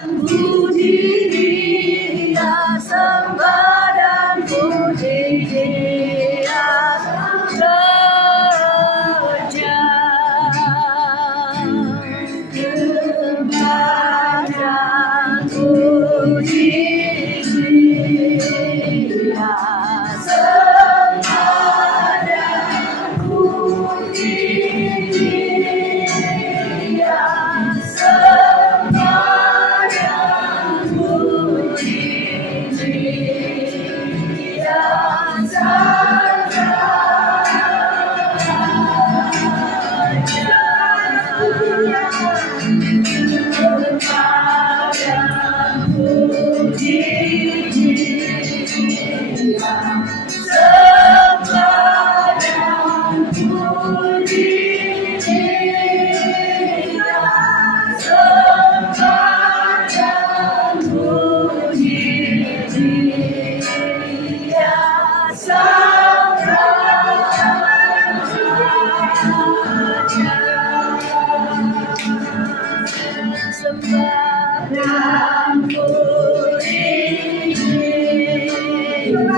Puji Dia, sembah dan puji Dia bekerja. Sembah dan puji Dia, sembah dan puji Dia, sembah dan puji Dia, sembah dan puji Dia, sembah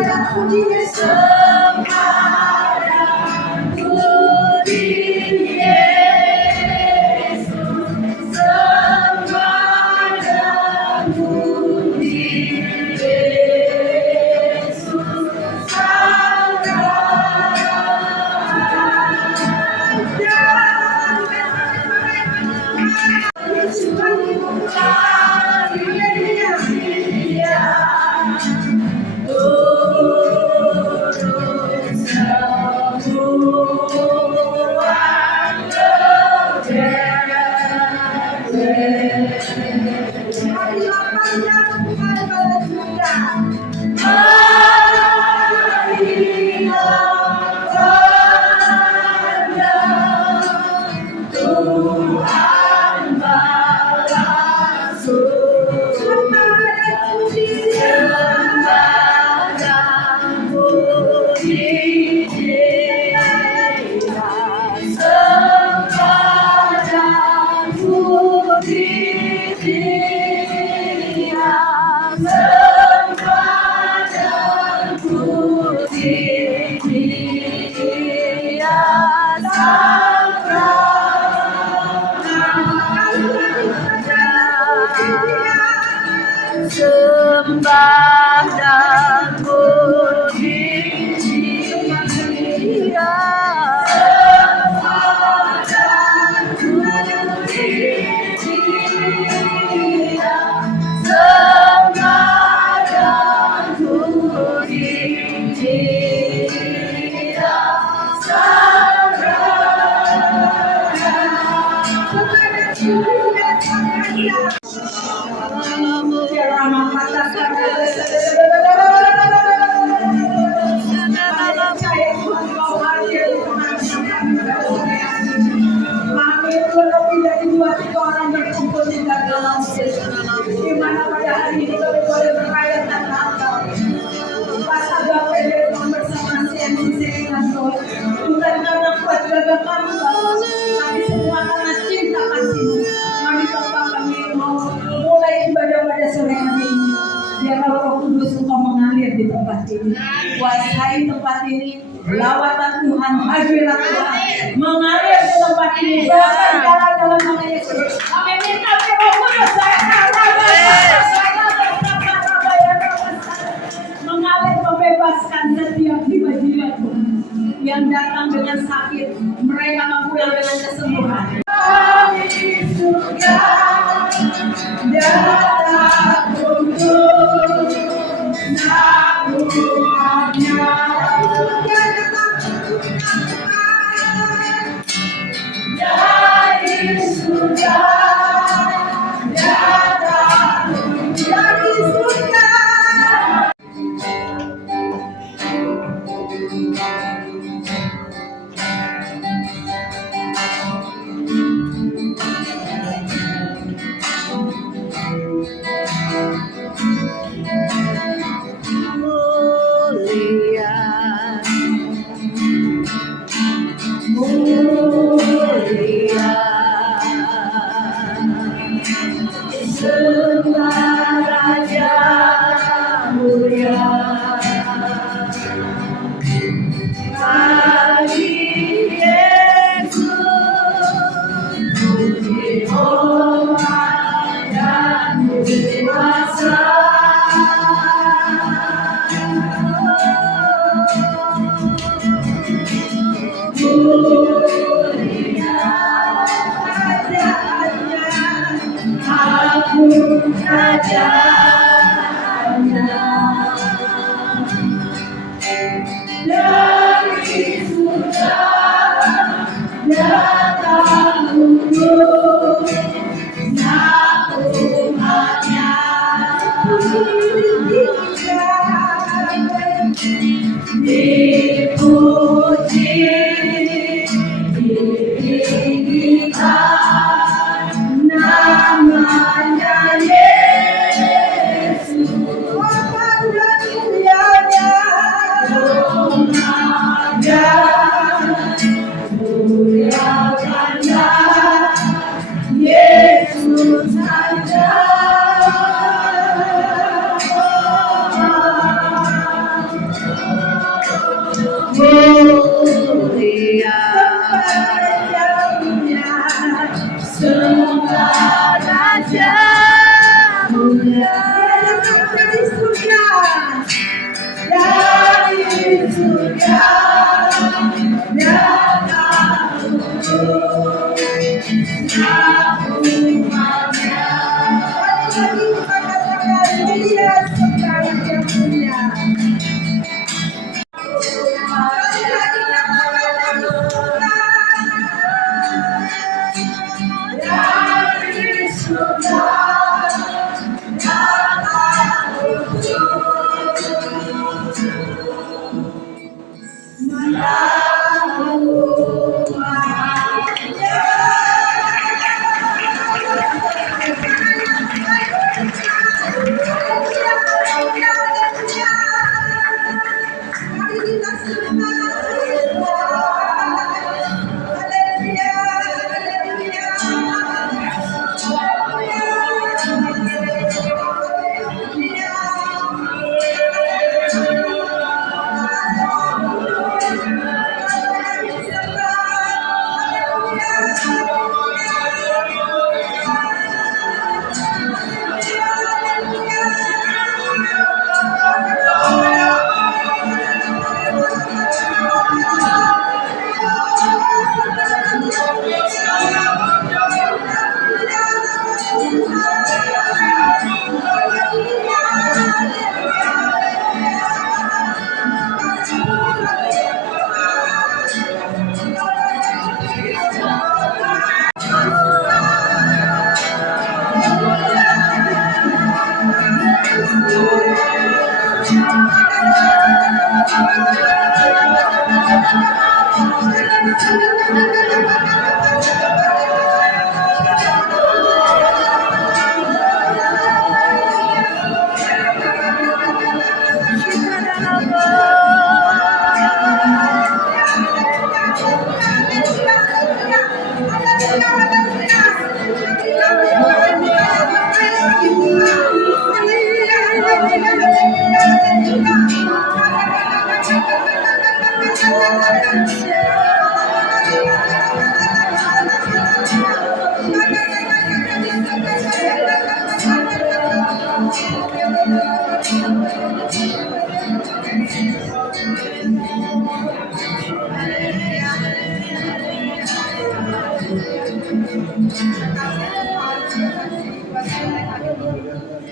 dan puji Dia, sembah dan puji Dia, lebih dari 2-3 orang berkumpul di dalam di mana pada hari ini kami boleh berkaya dan Natal. Pas agape dari bersama CNC dan Tuhan. Bukan karena kuat gagah kami, tapi semua karena cinta kasih-Mu. Kami Bapak kami mau mulai ibadah pada sore hari ini. Biarlah Roh Kudus Engkau mengalir di tempat ini. Kuasai tempat ini. Lawatan Tuhan, hadirat Tuhan mengalir di tempat ini. Bahkan dalam nama Yesus. Kami minta Roh Kudus mengalir membebaskan setiap jiwa-jiwa Tuhan yang datang dengan sakit, mereka pulang dengan kesembuhan. Kami sudah datang untuk nabuhannya. Jadi sudah datang, jadi sudah. sembah Raja mulia. Bagi Yesus puji hormat dan kuasa. Mulia kerajaannya, agung kerajaannya. Dari surga datang untuk umatnya. Dipuji, ditinggikan namanya Yesus. Hormat dan mulianya, muliakanlah Yesus saja. Mulia sembah Raja mulia. Dari surga datang untuk umatnya. Dari surga datang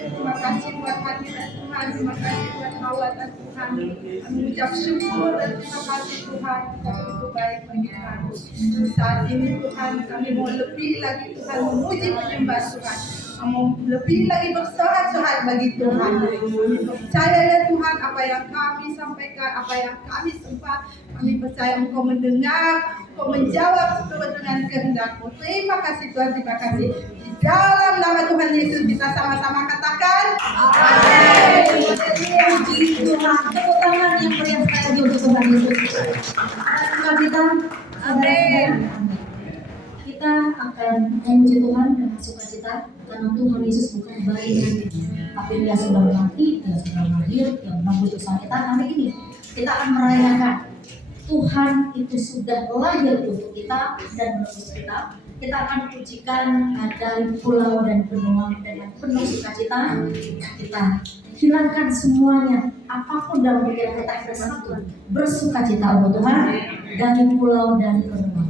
Terima kasih buat hadirat Tuhan, terima kasih buat lawatan Tuhan. Kami mengucap syukur dan terima kasih Tuhan, Kau begitu baik bagi kami. Saat ini Tuhan, kami mau lebih lagi Tuhan memuji menyembah Tuhan. Mau lebih lagi bersorak-sorak bagi Tuhan. Kami percaya ya Tuhan, apa yang kami sampaikan, apa yang kami sembah, kami percaya Engkau mendengar, Engkau menjawab sesuai dengan kehendak-Mu. Terima kasih Tuhan, terima kasih. Di dalam nama Tuhan Yesus kita sama-sama katakan amin. Puji Tuhan, tepuk tangan yang meriah sekali lagi untuk Tuhan Yesus. Terima kita, amin. Kita akan memuji Tuhan dengan sukacita. karena Tuhan Yesus bukan bayi nanti, tapi Dia sudah mati, Dia sudah lahir, Dia menembus dosa kita. Nanti ini kita akan merayakan Tuhan itu sudah lahir untuk kita dan menembus kita. Kita akan pujikan dari pulau dan benua dengan penuh sukacita. Kita hilangkan semuanya, apapun dalam pikiran kita bersatu, bersukacita untuk Tuhan dari pulau dan benua.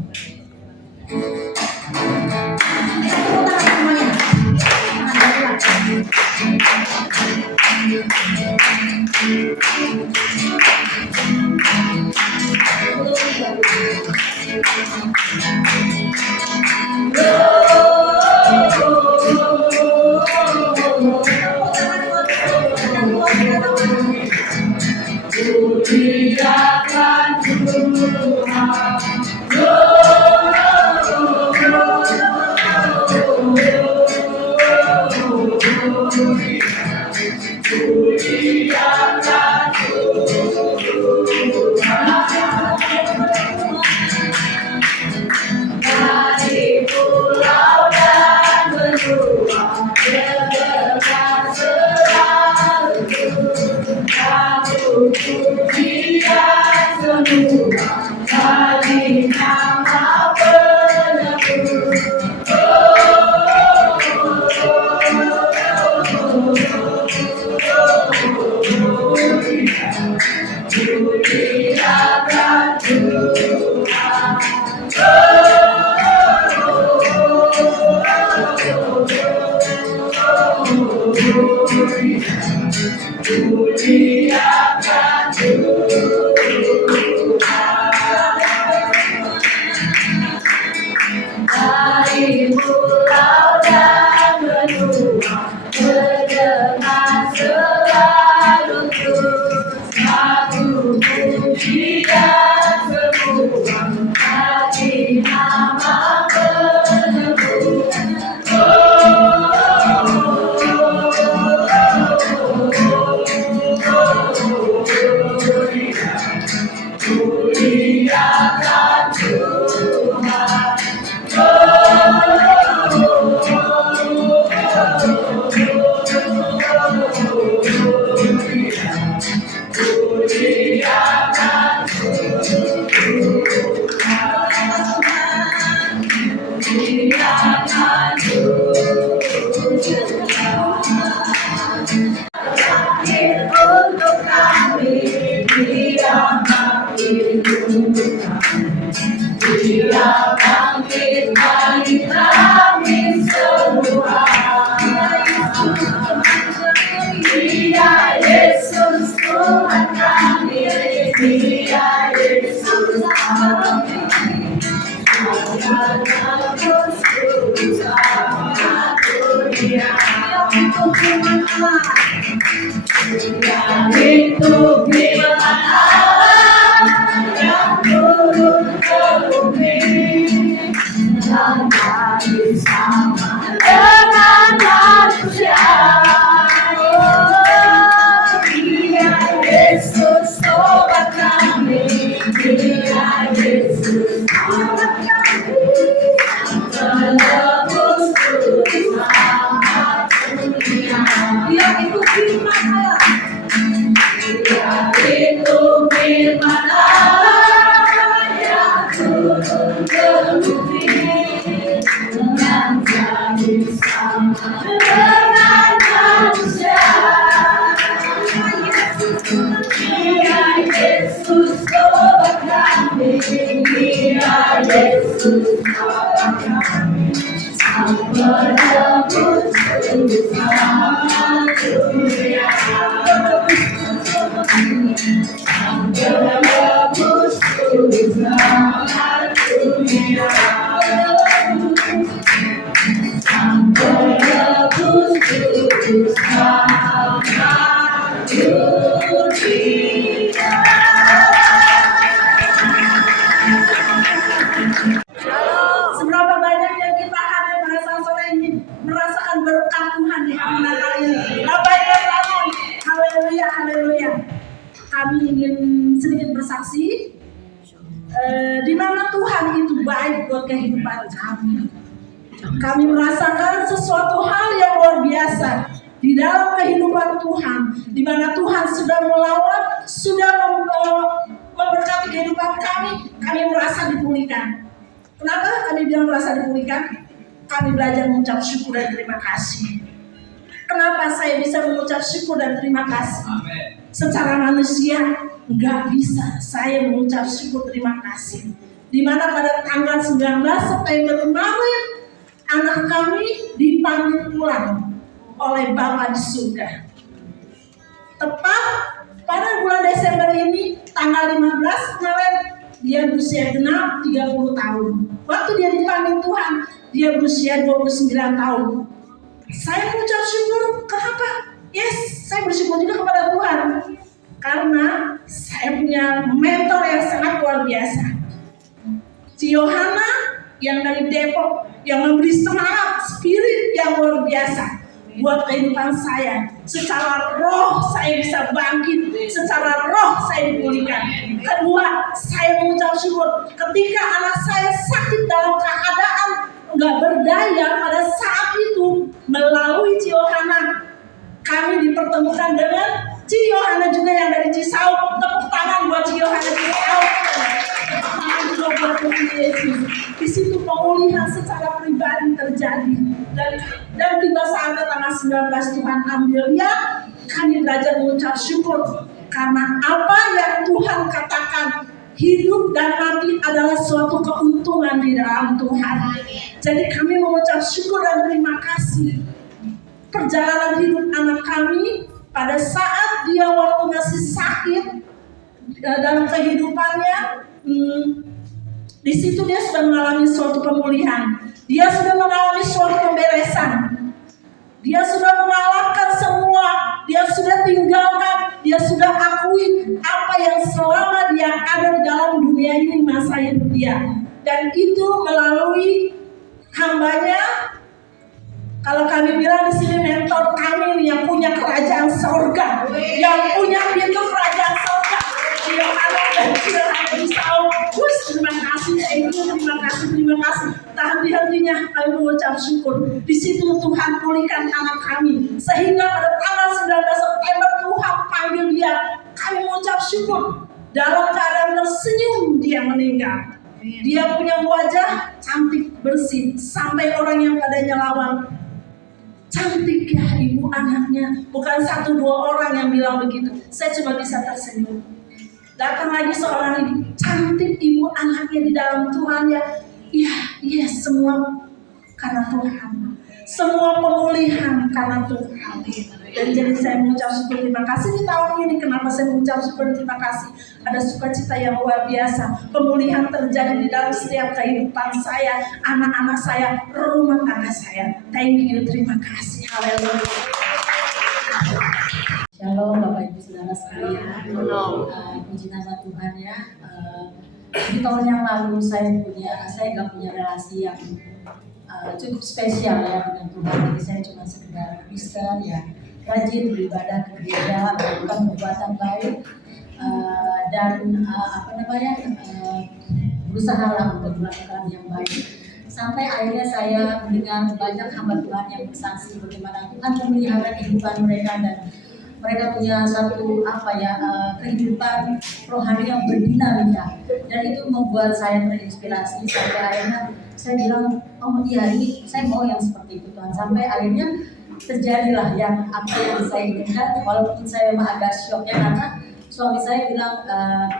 Kita tepuk tangan semuanya. Seberapa banyak yang kita hadir pada sore ini merasakan berkat Tuhan di hari Natal ini. Bapak Ibu Saudara, haleluya, haleluya. Kami ingin sedikit bersaksi di mana Tuhan itu baik buat kehidupan kami. Kami merasakan sesuatu hal yang luar biasa di dalam kehidupan Tuhan, di mana Tuhan sudah melawat, sudah memberkati kehidupan kami. Kami merasa dipulihkan. Kenapa kami bilang merasa dipulihkan? Kami belajar mengucap syukur dan terima kasih. Kenapa saya bisa mengucap syukur dan terima kasih? Secara manusia nggak bisa saya mengucap syukur terima kasih. Di mana pada tanggal 19 September kemarin anak kami dipanggil pulang oleh Bapa di surga. Tepat pada bulan Desember ini tanggal 15 kemarin dia berusia genap 30 tahun. Waktu dia dipanggil Tuhan, dia berusia 29 tahun. Saya mengucap syukur, kenapa? Yes, saya bersyukur juga kepada Tuhan. Karena saya punya mentor yang sangat luar biasa. Si Yohana yang dari Depok, yang memberi semangat spirit yang luar biasa buat kehidupan saya. Secara roh saya bisa bangkit, secara roh saya dipulihkan. Kedua, saya mengucap syukur ketika anak saya sakit dalam keadaan nggak berdaya pada saat itu, melalui Ci Yohana kami dipertemukan dengan Ci Yohana juga yang dari Cisauk. Tepuk tangan buat Ci Yohana Cisauk. Di situ pemulihan secara pribadi terjadi dan tiba saatnya tanggal 19 Tuhan ambil dia. Kami belajar mengucap syukur karena apa yang Tuhan katakan, hidup dan mati adalah suatu keuntungan di dalam Tuhan. Jadi kami mengucap syukur dan terima kasih. Perjalanan hidup anak kami pada saat dia waktu masih sakit dalam kehidupannya, di situ dia sudah mengalami suatu pemulihan. Dia sudah mengalami suatu pemberesan. Dia sudah mengalahkan semua. Dia sudah tinggalkan. Dia sudah akui apa yang selama dia ada di dalam dunia ini masa hidup dia. Dan itu melalui hambanya. Kalau kami bilang di sini mentor kami nih yang punya kerajaan surga, yang punya pintu kerajaan surga. Dia ada dan sudah ada di tahu. Terima kasih, terima kasih. Tak henti-hentinya kami mengucap syukur. Di situ Tuhan pulihkan anak kami, sehingga pada tanggal 19 September Tuhan panggil dia. Kami mengucap syukur. Dalam keadaan tersenyum dia meninggal. Dia punya wajah cantik bersih, sampai orang yang padanya lawan, cantik ya ibu anaknya. Bukan 1-2 orang yang bilang begitu. Saya cuma bisa tersenyum. Datang lagi seorang ibu, cantik ibu anaknya di dalam Tuhan ya. Ya, semua karena Tuhan. Semua pemulihan karena Tuhan. Dan jadi saya mengucap syukur terima kasih di tahun ini. Kenapa saya mengucap syukur terima kasih? Ada sukacita yang luar biasa. Pemulihan terjadi di dalam setiap kehidupan saya, anak-anak saya, rumah tangga saya. Thank you, terima kasih. Haleluya. Shalom Bapak Ibu Saudara sekalian. Puji nama Tuhan ya. Di tahun yang lalu saya nggak punya relasi yang cukup spesial ya dengan Tuhan. Jadi saya cuma sekedar Kristen ya, rajin beribadah ke gereja, melakukan perbuatan baik dan berusaha lah untuk melakukan yang baik. Sampai akhirnya saya mendengar banyak hamba Tuhan yang bersaksi bagaimana Tuhan memelihara kehidupan mereka dan mereka punya satu kehidupan rohani yang berdinamika, dan itu membuat saya terinspirasi. Sampai akhirnya saya bilang, oh iya ini saya mau yang seperti itu Tuhan. Sampai akhirnya terjadilah apa yang saya inginkan, walaupun saya agak shock ya, karena suami saya bilang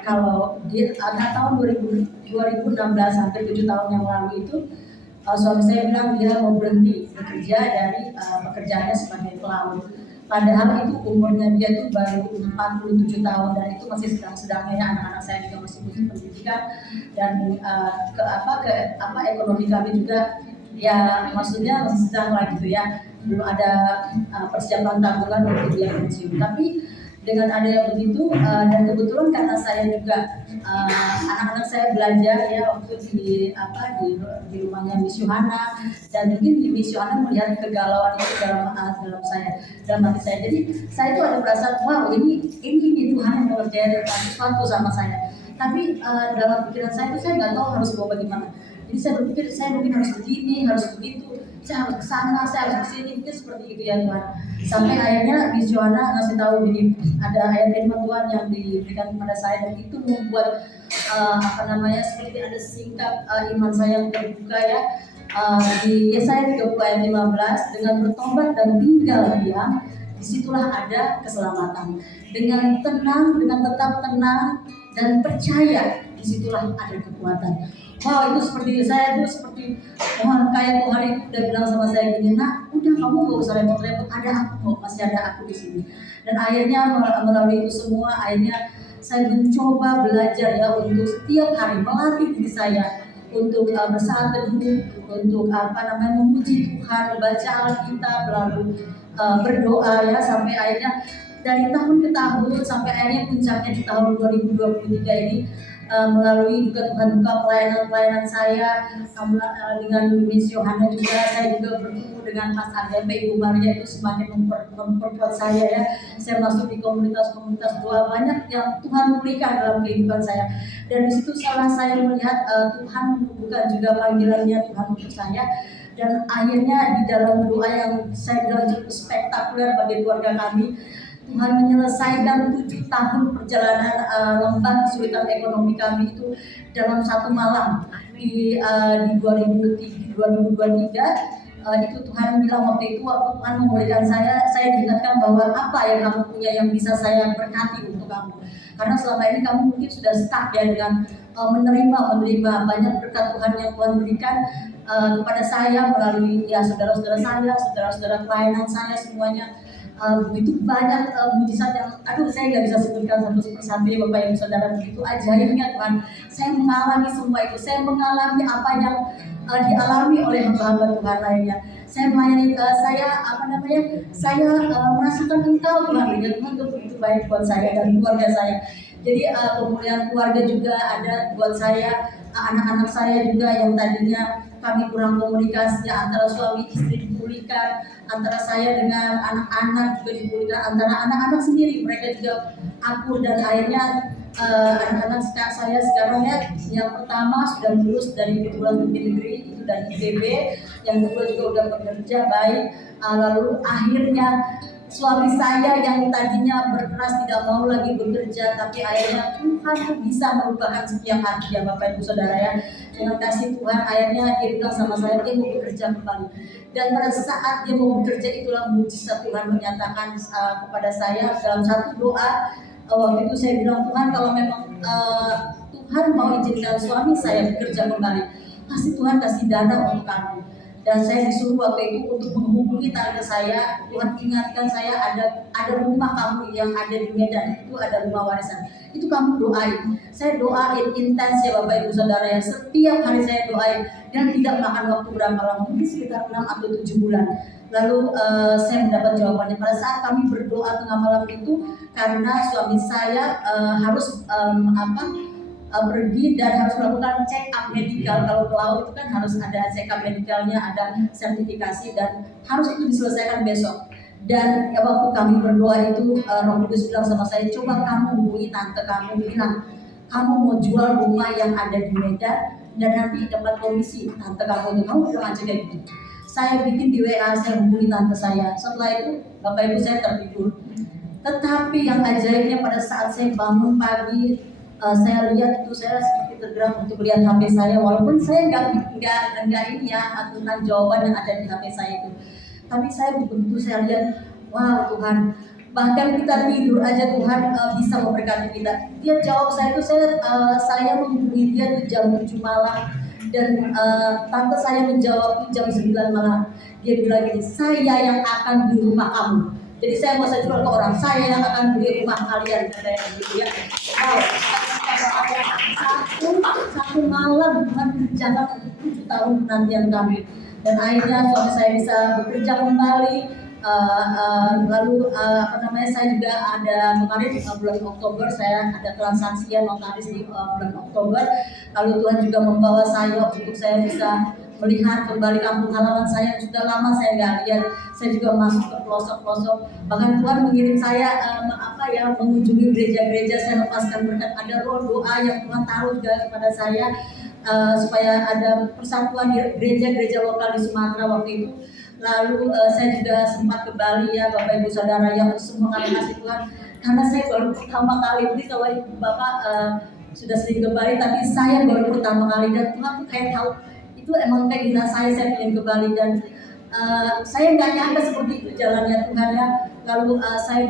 kalau di tahun 2016 sampai 7 tahun yang lalu itu suami saya bilang dia mau berhenti bekerja dari pekerjaannya sebagai pelaut. Padahal itu umurnya dia tuh baru 47 tahun dan itu masih sedang-sedangnya anak-anak saya juga masih butuh pendidikan dan ekonomi kami juga ya maksudnya masih sedang lah gitu ya, belum ada persiapan tabungan untuk dia pensiun. Tapi dengan adanya begitu dan kebetulan karena saya juga anak-anak saya belajar ya waktu di rumahnya Miss Yohana, dan mungkin di Miss Yohana melihat kegalauan itu dalam hati saya. Jadi saya itu ada perasaan wow ini Tuhan yang mengerjakan sesuatu sama saya. Tapi dalam pikiran saya itu saya nggak tahu harus bawa bagaimana. Jadi saya berpikir saya mungkin harus begini, harus begitu, saya harus ke sana, saya harus ke sini, mungkin seperti itu ya Tuhan. Sampai akhirnya Miss Joanna ngasih tahu gini, ada ayat firman Tuhan yang diberikan kepada saya dan itu membuat seperti ada singkat iman saya yang terbuka ya. Di Yesaya 30 ayat 15, dengan bertobat dan tinggal diam, disitulah ada keselamatan. Dengan tenang, dengan tetap tenang dan percaya, disitulah ada kekuatan. Wow, itu seperti saya itu seperti kayak Tuhan itu udah bilang sama saya gini, nak, udah kamu gak usah repot-repot, ada aku kok, masih ada aku di sini. Dan akhirnya melalui itu semua, akhirnya saya mencoba belajar ya untuk setiap hari melatih diri saya untuk bersaat teduh, untuk memuji Tuhan, baca Alkitab, lalu berdoa ya, sampai akhirnya dari tahun ke tahun sampai akhirnya puncaknya di tahun 2023 ini melalui juga Tuhan buka pelayanan saya dengan Miss Johanna juga, saya juga bertemu dengan Mas Adem, Ibu Maria, itu semakin memperkuat saya ya. Saya masuk di komunitas-komunitas doa banyak yang Tuhan berikan dalam kehidupan saya, dan di situ saya melihat Tuhan menunjukkan juga panggilannya Tuhan untuk saya. Dan akhirnya di dalam doa yang saya bilang cukup spektakuler bagi keluarga kami, Tuhan menyelesaikan 7 tahun perjalanan lembah kesulitan ekonomi kami itu dalam satu malam di 2023. Itu Tuhan bilang waktu Tuhan memulihkan saya diingatkan bahwa apa yang kamu punya yang bisa saya berkati untuk kamu. Karena selama ini kamu mungkin sudah stuck ya dengan menerima banyak berkat Tuhan yang Tuhan berikan kepada saya melalui ya saudara-saudara saya, saudara-saudara pelayanan saya semuanya. Begitu banyak mujizat yang saya nggak bisa sebutkan satu persatu ya Bapak Ibu Saudara, begitu ajaibnya Tuhan. Saya mengalami semua itu, saya mengalami apa yang dialami oleh hamba-hamba Tuhan lainnya. Saya melayani, saya merasakan Engkau Tuhan, ya Tuhan itu begitu baik buat saya dan keluarga saya. Jadi pemulihan keluarga juga ada buat saya, anak-anak saya juga yang tadinya kami kurang komunikasi antara suami istri dipulihkan, antara saya dengan anak-anak juga dipulihkan, antara anak-anak sendiri mereka juga akur, dan akhirnya anak-anak saya sekarang ya, yang pertama sudah lulus dari perguruan tinggi negeri itu dari ITB, yang kedua juga udah bekerja baik, lalu akhirnya suami saya yang tadinya berkeras tidak mau lagi bekerja, tapi akhirnya Tuhan bisa merupakan setiap hati ya Bapak Ibu Saudara ya. Dengan kasih Tuhan akhirnya dia bilang sama saya dia mau bekerja kembali. Dan pada saat dia mau bekerja itulah mujizat Tuhan menyatakan kepada saya dalam satu doa. Waktu itu saya bilang, Tuhan kalau memang Tuhan mau izinkan suami saya bekerja kembali, pasti Tuhan kasih dana untuk kamu. Dan saya disuruh waktu itu untuk menghubungi tante saya. Tuhan ingatkan saya ada rumah kamu yang ada di Medan, itu ada rumah warisan, itu kamu doain. Saya doain intens ya Bapak Ibu Saudara ya, setiap hari saya doain dan tidak makan waktu berapa lama, mungkin sekitar 6 atau 7 bulan. Lalu saya mendapat jawabannya pada saat kami berdoa tengah malam itu, karena suami saya harus pergi dan harus melakukan check up medikal. Kalau ke laut itu kan harus ada check up medikalnya, ada sertifikasi, dan harus itu diselesaikan besok. Dan waktu kami berdoa itu Roh Kudus bilang sama saya, coba kamu hubungi tante kamu, bilang kamu mau jual rumah yang ada di Medan dan nanti dapat komisi. Tante kamu itu, kamu bilang aja kayak gitu. Saya bikin di WA, saya hubungi tante saya. Setelah itu Bapak Ibu saya tertidur. Tetapi yang ajaibnya pada saat saya bangun pagi, saya lihat itu, saya seperti tergerak untuk lihat HP saya, walaupun saya nggak ini ya tentang jawaban yang ada di HP saya itu. Tapi saya begitu saya lihat, wow Tuhan, bahkan kita tidur aja Tuhan bisa memberkati kita. Dia jawab saya itu, saya menghubungi dia itu jam 7 malam, dan tante saya menjawab jam 9 malam. Dia bilang gini, saya yang akan beli rumah kamu. Jadi saya mau jual ke orang, saya yang akan beli rumah kalian, katanya gitu ya. Wow, satu malam Tuhan kerjakan untuk 7 tahun penantian kami, dan akhirnya suami saya bisa bekerja kembali. Lalu saya juga ada kemarin bulan Oktober saya ada transaksian notaris di bulan Oktober. Lalu Tuhan juga membawa saya untuk saya bisa melihat kembali kampung halaman saya yang sudah lama saya nggak lihat. Saya juga masuk ke pelosok-pelosok. Bahkan Tuhan mengirim saya mengunjungi gereja-gereja. Saya lepaskan berkat, ada roh doa yang Tuhan taruh juga kepada saya. supaya ada persatuan di gereja-gereja lokal di Sumatera waktu itu. Lalu saya juga sempat ke Bali ya Bapak Ibu Saudara, yang semua kami kasih Tuhan. Karena saya baru pertama kali, ini kalau Ibu Bapak sudah sering ke Bali, tapi saya baru pertama kali, dan Tuhan tuh kayak tahu itu emang keinginan saya pengen ke Bali, dan saya nggak nyangka seperti itu jalannya Tuhan ya. Lalu saya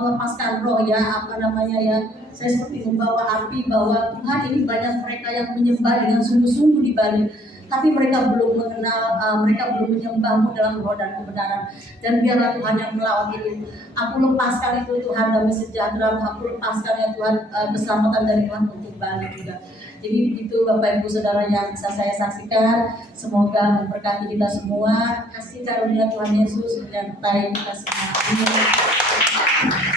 melepaskan roh ya, apa namanya ya, saya seperti membawa api bahwa Tuhan, ini banyak mereka yang menyembah dengan sungguh-sungguh di Bali, tapi mereka belum mengenal, mereka belum menyembahmu dalam roh dan kebenaran. Dan biarlah Tuhan yang melawan itu. Aku lepaskan itu Tuhan, damai sejahtera. Aku lepaskan ya Tuhan, keselamatan dari Tuhan untuk Bali juga. Jadi begitu Bapak Ibu Saudara yang bisa saya saksikan. Semoga memberkati kita semua. Kasih karunia Tuhan Yesus menyertai kita semua. Amin.